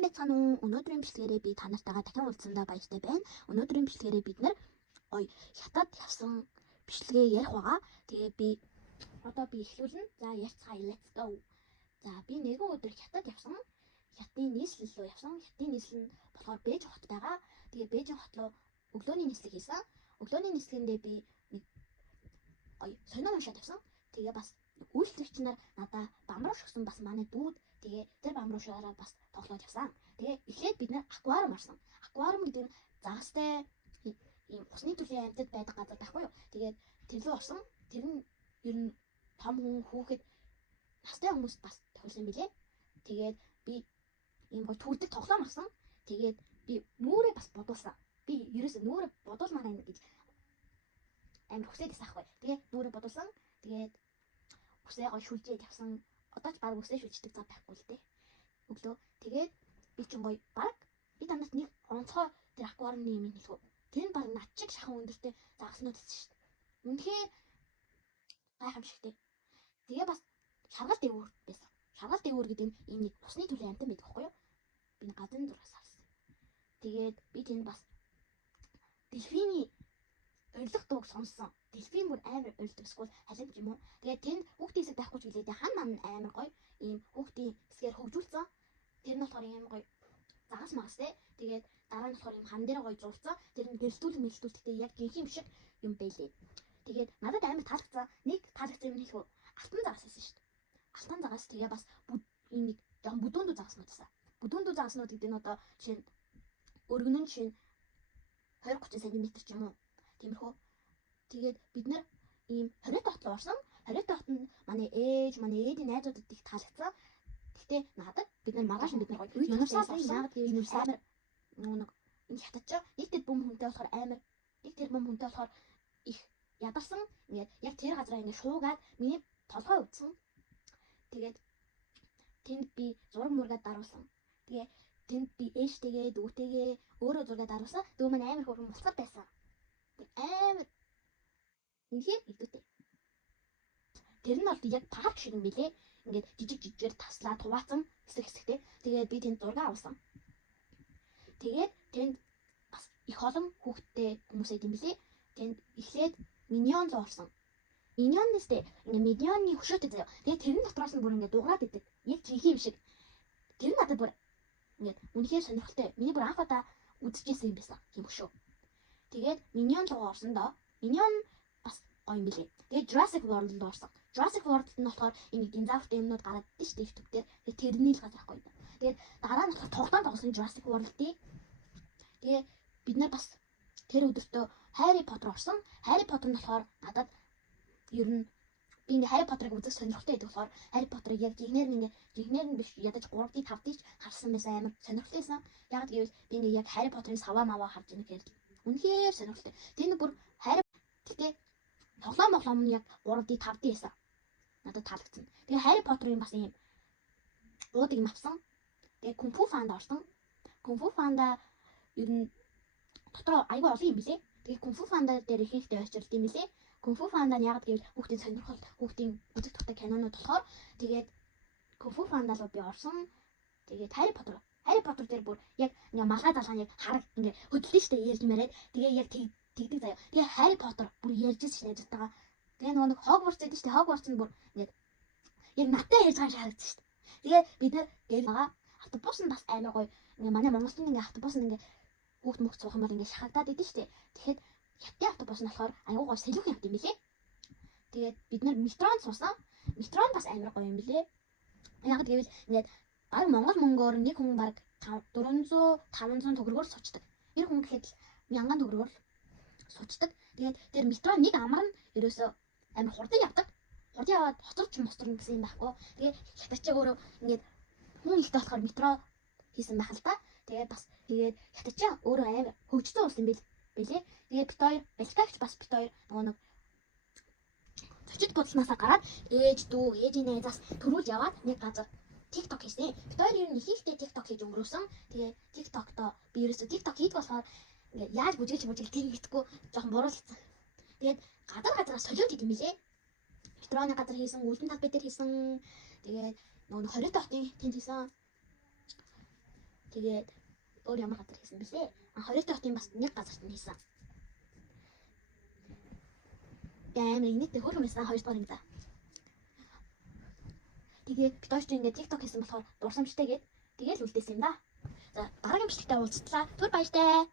сайн байцгаана уу? Өнөөдрийн бичлэгээрээ би та нартайгаа дахин уулзсандаа баяртай байна. Өнөөдрийн бичлэгээрээ бид нар хятад явсан бичлэгээ ярих байгаа. Тэгээ би эхлүүлнэ. За ярьцгаая. Let's go. За би нэгэн өдөр хятад явсан. Хятадын нийслэл рүү явсан. Хятадын нийслэл нь болохоор Бээжин хот байгаа. Тэгээ Бээжин хот руу өглөөний нислэг хийсэн. Өглөөний нислэгэндээ би нэг сонио уншаад явсан. Тэгээ бас үйлчлэгч нар надаа бамрууш өгсөн, бас манай дүүд. Тэгээ тэр бамруушаараа бас тоглоод явсан. Тэгээ эхлээд бид нэр аквариум орсон. Аквариум гэдэг нь загастай ийм усны төрлийн амьтад байдаг газар байхгүй юу? Тэгээд тэр рүү орсон. Тэр нь ер нь том хүн, хүүхэд, настай хүмүүс бас тохирсон билээ. Тэгээд би ийм түүдэг тоглоом авсан. Тэгээд би нүрээ бас бодуулсан. Би ерөөсөө нүрээ бодуулмаар байна гэж амар хүсээд байсан байхгүй. Тэгээ нүрээ бодуулсан. Тэгээд үсээ шүлжээд явсан. Одоо ч баг үсээ шүлждэг цаа байхгүй л дээ. Өглөө. Тэгээд би ч баг би танаас нэг онцгой тэр аквариумны юм хэлэв. Тэр нь баг над чиг шахан өндөртэй загснууд байсан шүү дээ. Үнэхээр гайхамшигтэй. Тэгээ бас шаргал дээгүүр байсан. Шаргал дээгүүр гэдэг нь ийм нэг усны төрлийн амьтан байдаг байхгүй юу? Би нэг газрын зураас харсан. Тэгээд би тэнд бас дельфины урилга дууг сонссон. Дельфин бүр амар урилдаг эсвэл халимж юм уу. Тэгээд тэнд хүүхдийн хэсэг байхгүй ч гэлээ хан ман амар гоё ийм хүүхдийн хэсгээр хөгжүүлсэн. Тэр нь болохоор ийм гоё загас магастэй. Тэгээд дараа нь болохоор ийм хан дээр гоё зурцсан. Тэр нь мэлтүүлэхдээ яг гинхим шиг юм байлээ. Тэгээд надад амар таалагдсан. Нэг таалагдсан юм хэлэв. Алтан загас байсан шүү дээ. Алтан загас тэгээ бас ийм нэг жоохон бүдүүндүү загаснууд байсан. Бүдүүндүү загаснууд гэдэг нь одоо жишээ нь өргөнөн жишээ нь 20-30 см ч юм уу. Тиймэрхүү. Тэгээд бид нэр ийм 20 тот руу орсон. 20 тот нь манай ээжийн найзуудад их таалагдсан. Гэхдээ надад бид нар маргааш бид нар гоё юниверсал яагаад гэвэл юниверсал нэг энэ хятадч нэг тэр бөм хүнтэй болохоор амар нэг тэр бөм хүнтэй болохоор их ядарсан. Ингээд яг тэр газараа ингээд шуугаад миний толгой өвдсөн. Тэгээд тэнд би зураг мургаад даруулсан. Тэгээ тэнд би ээжтэйгээ дүүтэйгээ өөрөө зураг даруулсан. Дүү маань амар хөргөн буцаад байсан. Амар үнэхээр илүүтэй. Тэр нь бол яг парк шиг юм билээ. Ингээд жижигэр таслаа хуваацсан хэсэгтэй. Тэгээд би тэнд зураг авсан. Тэгээд тэнд бас их олон хүүхдтэй хүмүүс байт юм билээ. Тэнд эхлээд миньон руу орсон. Миньоннэстэй ингээд миньонны хөшөөтэй заяа. Тэгээд тэрэн дотроос нь бүр ингээд дуурайд идэг. Яг жинхэнэ юм шиг. Тэр надад бүр ингээд үнэхээр сонирхолтой. Миний бүр анх удаа үзчихсэн юм байсан юм хөшөө. Тэгээд миньон руу орсон доо. Миньон бас гоё юм билээ. Тэгээд Jurassic World руу орсон. Jurassic World нь болохоор энэ динозаврын юмнууд гараад дээ шүү дээ YouTube дээр. Тэгээд тэрний л газар ахгүй. Тэгээд дараа нь болохоор тоглоом тоглосон Jurassic World-ийн. Тэгээд бид нар бас тэр өдөртөө Harry Potter орсон. Harry Potter нь болохоор надад ер нь би ингээ Harry Potter-ыг үзэх сонирхолтой байдаг болохоор Harry Potter-ыг яг жинхнээр нь биш ядаж 3D 5D харсан байсан амар сонирхолтой байсан. Яг гэвэл би ингээ яг Harry Potter-ын саваа маваа харж байгаа гэхээр үнэхээр сонирхолтой. Тэнд бүр Harry гэхдээ тоглоом нь яг 3D 5D байсан. Надад таалагдсан. Тэгээ Harry Potter-ын бас ийм уудыг авсан. Тэгээ Kung Fu Panda орсон. Kung Fu Panda ер нь дотроо аягүй олон юм билээ. Тэгээ Kung Fu Panda дээр ихэнхдээ очирд юм билээ. Kung Fu Panda нь яг гэвэл хүүхдийн сонирхол, хүүхдийн үзэх тухтай кинонууд болохоор тэгээд Kung Fu Panda руу би орсон. Тэгээд Harry Potter дээр бүр яг ингээ малгай залгаан яг хараг ингээ хөдөлсөн штэ ярьж мээрээд тэгээ яг тэгдэг заяа. Тэгээ Harry Potter бүр ярьжсэн штэ найзтайгаа. Тэгээ нэг Hogwarts гэдэг штэ. Hogwarts нь бүр ингээ яг надтай ярьж байгаа харагдсан штэ. Тэгээ бид нар гээл байгаа. Автобус нь бас амар гоё. Ингээ манай Монголын ингээ автобус нь ингээ хүүхд мөхч суух юмар ингээ шахагдаад идэв штэ. Тэгэхэд хятадын автобус нь болохоор аюу гоо салхи явт юм билээ. Тэгээд бид нар метронд суусан. Метро нь бас амар гоё юм билээ. Яг гэвэл ингээд баг Монгол мөнгөөр нэг хүн баг 400-500 төгрөгөөр сучдаг. Тэр хүн гэхэд 1000 төгрөгөөр сучдаг. Тэгээд тэр метро нэг амар нь ерөөсөө амар хурдан явдаг. Хурдан яваад хоцорч гэсэн юм байхгүй. Тэгээд хятадч өөрөө ингээд хүн ихтэй болохоор метро хийсэн байх л та. Тэгээд хятадч өөрөө амар хөгжсөн улс юм билээ. Тэгээд бит хоёр балкагч бас бит хоёр нэг зочид бодлоноосаа гараад ээжийн найзаас төрүүлж яваад нэг газар TikTok хийсэн. Бит хоёр ер нь ихэнхдээ TikTok хийж өнгөрөөсөн. Тэгээ TikTok-то би ерөөсөө TikTok хийдэг болохоор ингээд яаж бүжгэлж тийм итгэхгүй жоохон буруулсан. Тэгээд газараас солиод идэм билээ. Метроны газар хийсэн, үлдэн талбай дээр хийсэн. Тэгээд нөгөө 20 тохтын тэнд хийсэн. Тэгээд өөр ямар газар хийсэн бэлээ? Хоёр дахь хотын бас нэг газарт нь хийсэн. Амар инээдтэй хөргөн байсан хоёр дахь нэг за. Тэгээд бид хоёр ч ингээд TikTok хийсэн болохоор дурсамжтай гээд тэгээд үлдээсэн юм да. За дараагийн бичлэгтээ уулзтлаа. Түр баяртай.